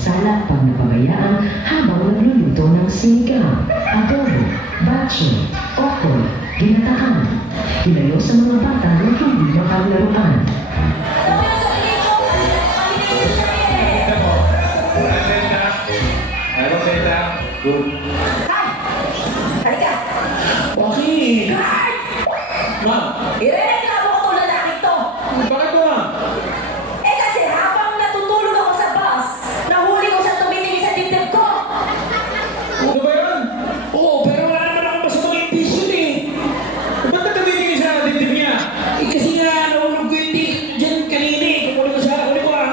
sala pag napabayaan habang nagluluto ng sinigang, adobo, batcho, okoy, ginataan. Ilayo sa mga bata na hindi makaglaruan. Good. Halika! Bakit? Guard! Ma'am, Irereklamo ko itong lalaki to! bakit mo ma'am? Eh kasi habang natutulog ako sa bus, nahuli ko siya tumitingin sa dibdib ko! Ano ba yan? Oo, pero wala naman akong masamang intention eh. Ba't nagtatingin sa dibdib niya? Eh kasi nga, nahulog ko yung dyan kanina eh. Kumulit ko siya, kulit ko ah.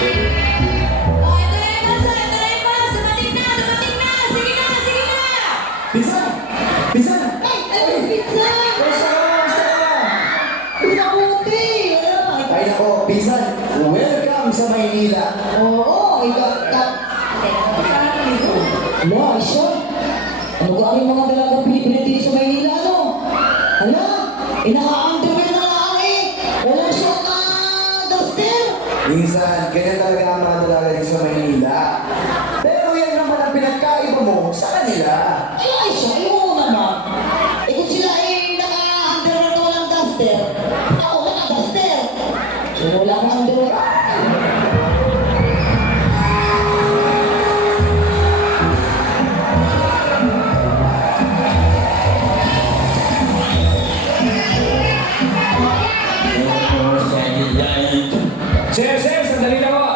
Oh, ito na yung bus! Ito na yung bus! Dumating na! Dumating na! Sige na! Sige na! Pinsan! Pinsan! Ay! Ano yung pizza? Basta ka! Pinabuti! Ay nako, pinsan, welcome sa Maynila. Oo! Ikaw! Ala, Aisha, ano ba ang mga dalagang Pilipino dito sa Maynila, no? Ala, naka-underwear na lang eh. Walang suot na duster. Pinsan, ganyan talaga ang mga dalaga dito sa Maynila. Pero yan naman ang pinagkaiba mo sa kanila. Ay, Aisha, ayaw mo naman. Eh kung sila ay naka-underwear na walang duster, ako naka-duster. Eh, wala akong underwear. Sir, sir, sandali lang ako.